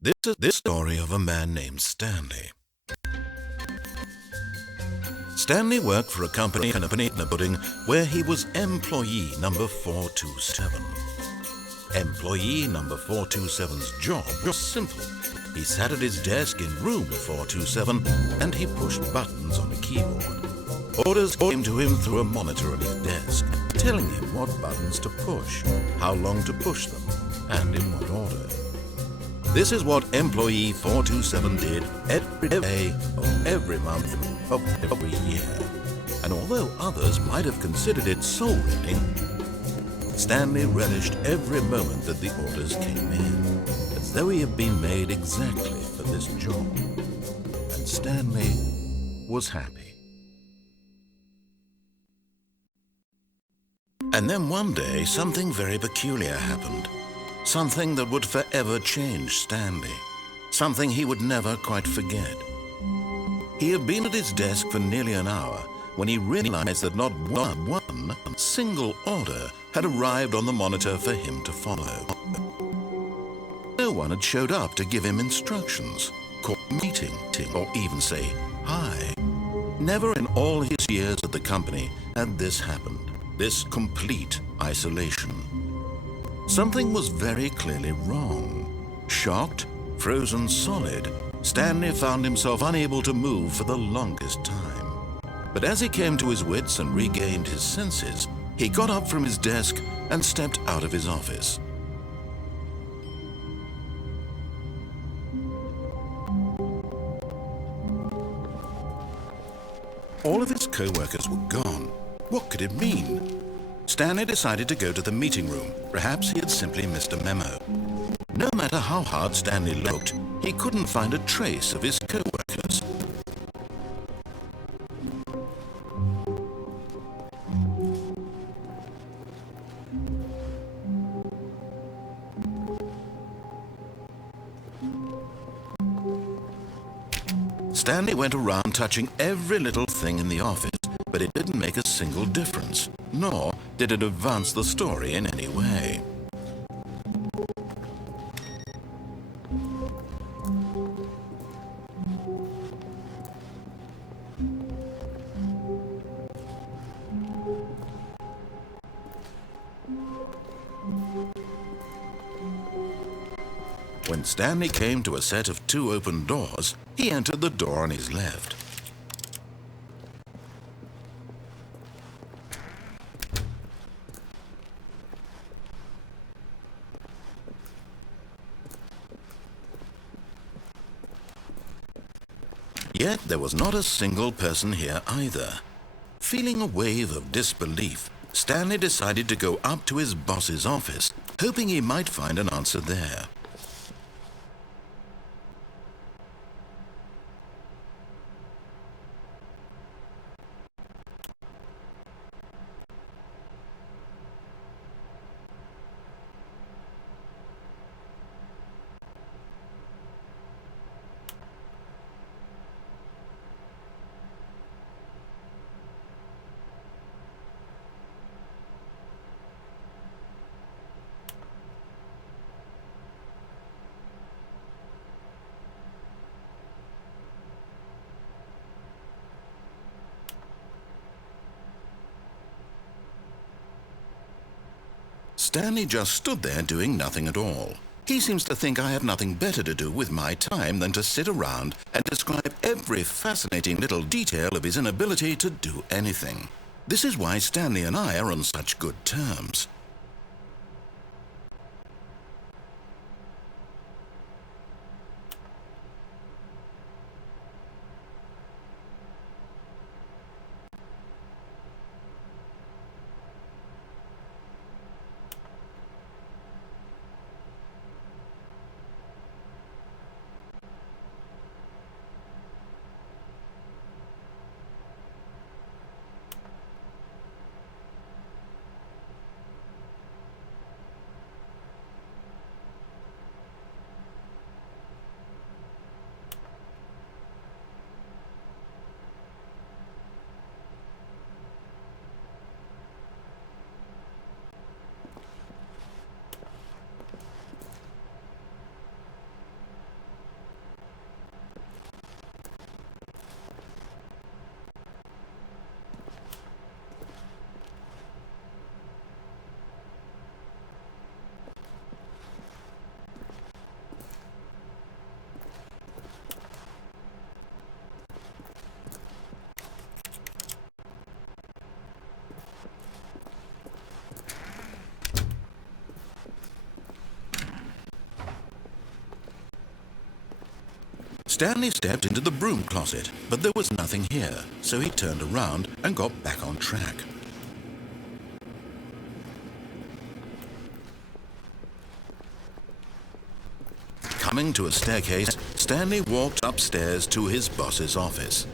This is the story of a man named Stanley. Stanley worked for a company in a pudding where he was employee number 427. Employee number 427's job was simple. He sat at his desk in room 427 and he pushed buttons on a keyboard. Orders came to him through a monitor on his desk, telling him what buttons to push, how long to push them, and in what order. This is what employee 427 did every day of every month of every year. And although others might have considered it soul-rending, Stanley relished every moment that the orders came in, as though he had been made exactly for this job. And Stanley was happy. And then one day, something very peculiar happened. Something that would forever change Stanley. Something he would never quite forget. He had been at his desk for nearly an hour when he realized that not one single order had arrived on the monitor for him to follow. No one had showed up to give him instructions, call a meeting, or even say hi. Never in all his years at the company had this happened, this complete isolation. Something was very clearly wrong. Shocked, frozen solid, Stanley found himself unable to move for the longest time. But as he came to his wits and regained his senses, he got up from his desk and stepped out of his office. All of his co-workers were gone. What could it mean? Stanley decided to go to the meeting room. Perhaps he had simply missed a memo. No matter how hard Stanley looked, he couldn't find a trace of his co-workers. Stanley went around touching every little thing in the office, but it didn't make a single difference, nor did it advance the story in any way. When Stanley came to a set of 2 open doors, he entered the door on his left. Yet there was not a single person here either. Feeling a wave of disbelief, Stanley decided to go up to his boss's office, hoping he might find an answer there. Stanley just stood there doing nothing at all. He seems to think I have nothing better to do with my time than to sit around and describe every fascinating little detail of his inability to do anything. This is why Stanley and I are on such good terms. Stanley stepped into the broom closet, but there was nothing here, so he turned around and got back on track. Coming to a staircase, Stanley walked upstairs to his boss's office.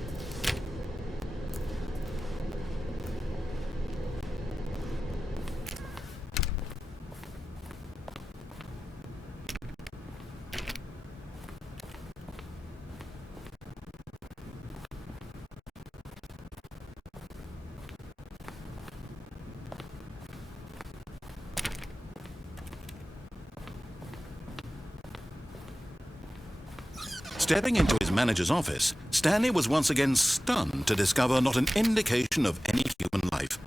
Stepping into his manager's office, Stanley was once again stunned to discover not an indication of any human life.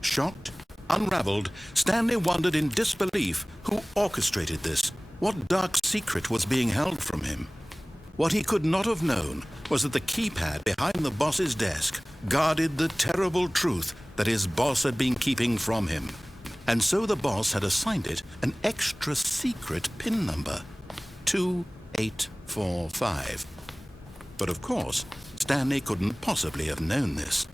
Shocked, unraveled, Stanley wondered in disbelief who orchestrated this. What dark secret was being held from him? What he could not have known was that the keypad behind the boss's desk guarded the terrible truth that his boss had been keeping from him. And so the boss had assigned it an extra secret PIN number, 2845. But of course, Stanley couldn't possibly have known this.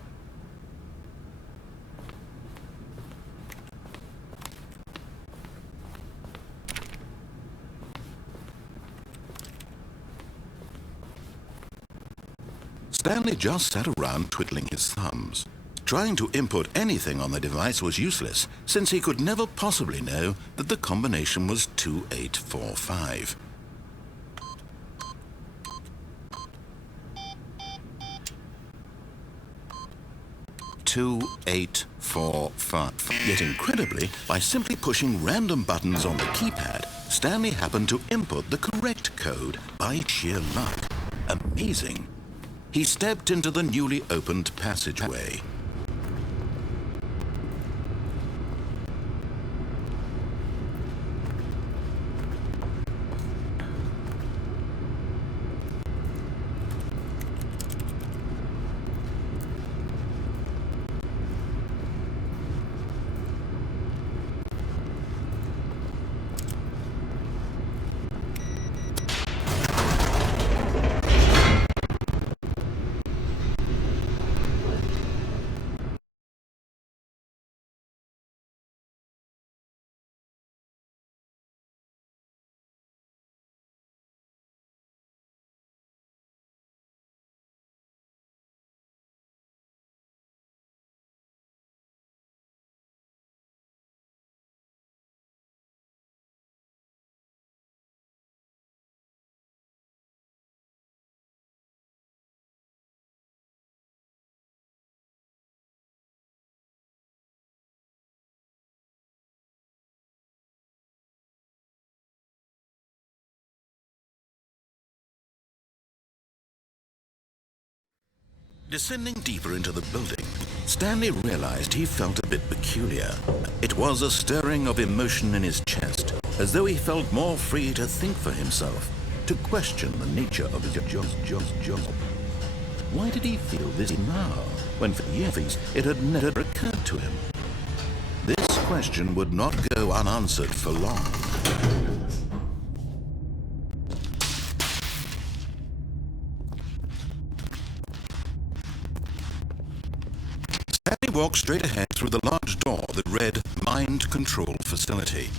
Stanley just sat around twiddling his thumbs. Trying to input anything on the device was useless, since he could never possibly know that the combination was 2845. Yet incredibly, by simply pushing random buttons on the keypad, Stanley happened to input the correct code by sheer luck. Amazing. He stepped into the newly opened passageway. Descending deeper into the building, Stanley realized he felt a bit peculiar. It was a stirring of emotion in his chest, as though he felt more free to think for himself, to question the nature of his job. Why did he feel this now, when for years it had never occurred to him? This question would not go unanswered for long. Stanley walked straight ahead through the large door that read Mind Control Facility.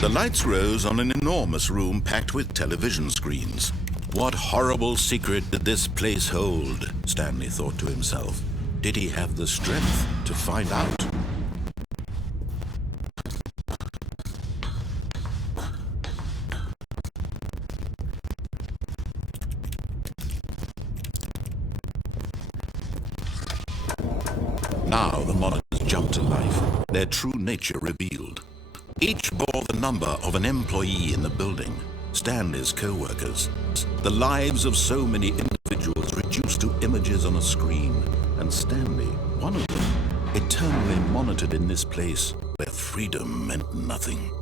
The lights rose on an enormous room packed with television screens. What horrible secret did this place hold? Stanley thought to himself. Did he have the strength to find out? Now the monitors jumped to life, their true nature revealed. Each bore the number of an employee in the building, Stanley's co-workers, the lives of so many individuals reduced to images on a screen, and Stanley, one of them, eternally monitored in this place where freedom meant nothing.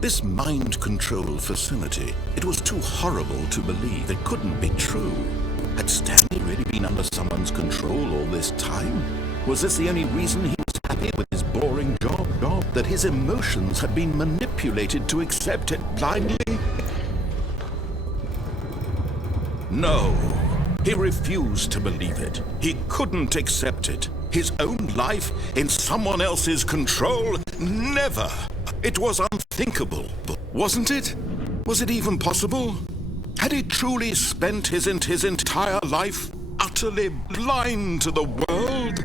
This mind control facility, it was too horrible to believe. It couldn't be true. Had Stanley really been under someone's control all this time? Was this the only reason he was happy with his boring job? That his emotions had been manipulated to accept it blindly? No, he refused to believe it. He couldn't accept it. His own life in someone else's control? Never! It was unthinkable, wasn't it? Was it even possible? Had he truly spent his entire life utterly blind to the world?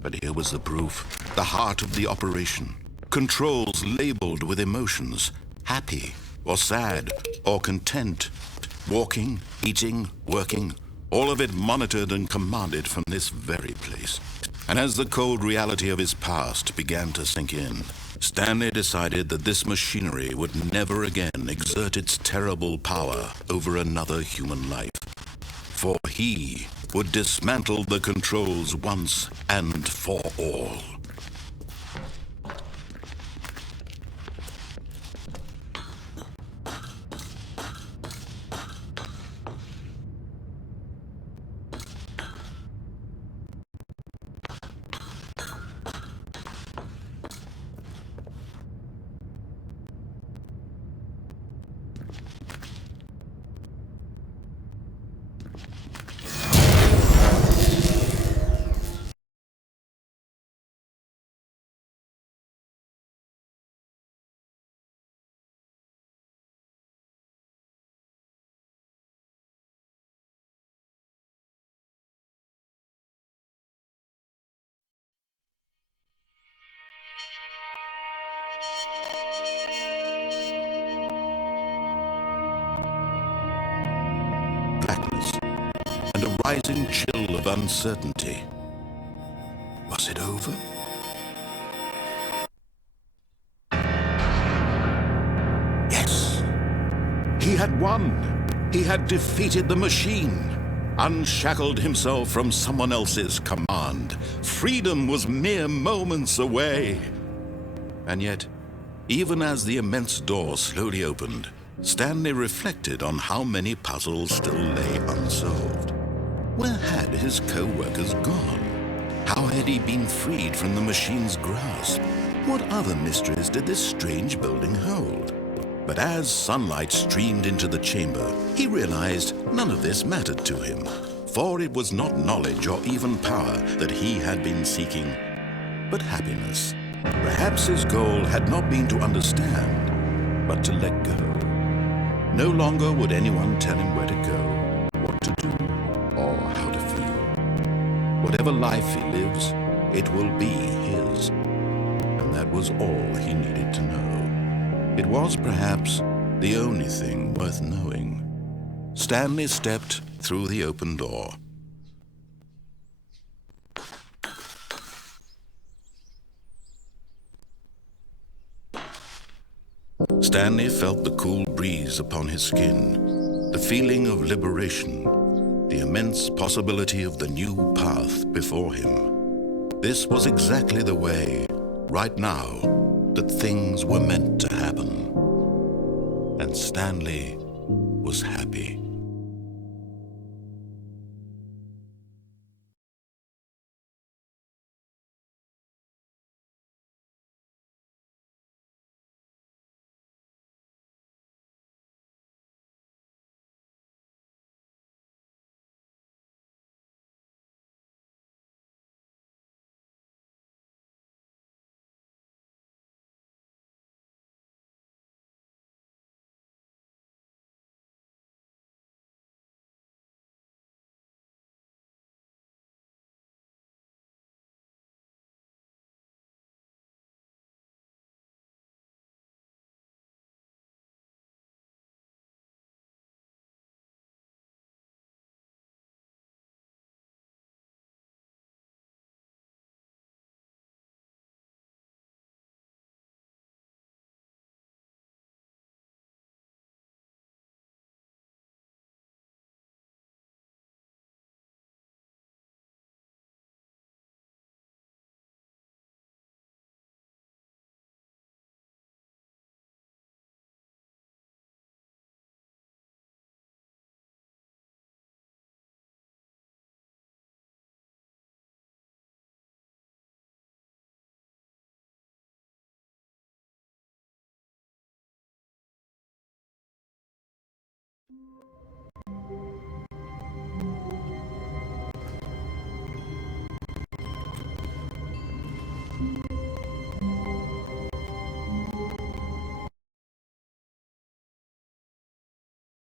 But here was the proof, the heart of the operation. Controls labeled with emotions, happy or sad or content. Walking, eating, working, all of it monitored and commanded from this very place. And as the cold reality of his past began to sink in, Stanley decided that this machinery would never again exert its terrible power over another human life. For he would dismantle the controls once and for all. Blackness and a rising chill of uncertainty. Was it over? Yes! He had won! He had defeated the machine, unshackled himself from someone else's command. Freedom was mere moments away. And yet, even as the immense door slowly opened, Stanley reflected on how many puzzles still lay unsolved. Where had his co-workers gone? How had he been freed from the machine's grasp? What other mysteries did this strange building hold? But as sunlight streamed into the chamber, he realized none of this mattered to him, for it was not knowledge or even power that he had been seeking, but happiness. Perhaps his goal had not been to understand, but to let go. No longer would anyone tell him where to go, what to do, or how to feel. Whatever life he lives, it will be his. And that was all he needed to know. It was perhaps the only thing worth knowing. Stanley stepped through the open door. Stanley felt the cool breeze upon his skin, the feeling of liberation, the immense possibility of the new path before him. This was exactly the way, right now, that things were meant to happen. And Stanley was happy.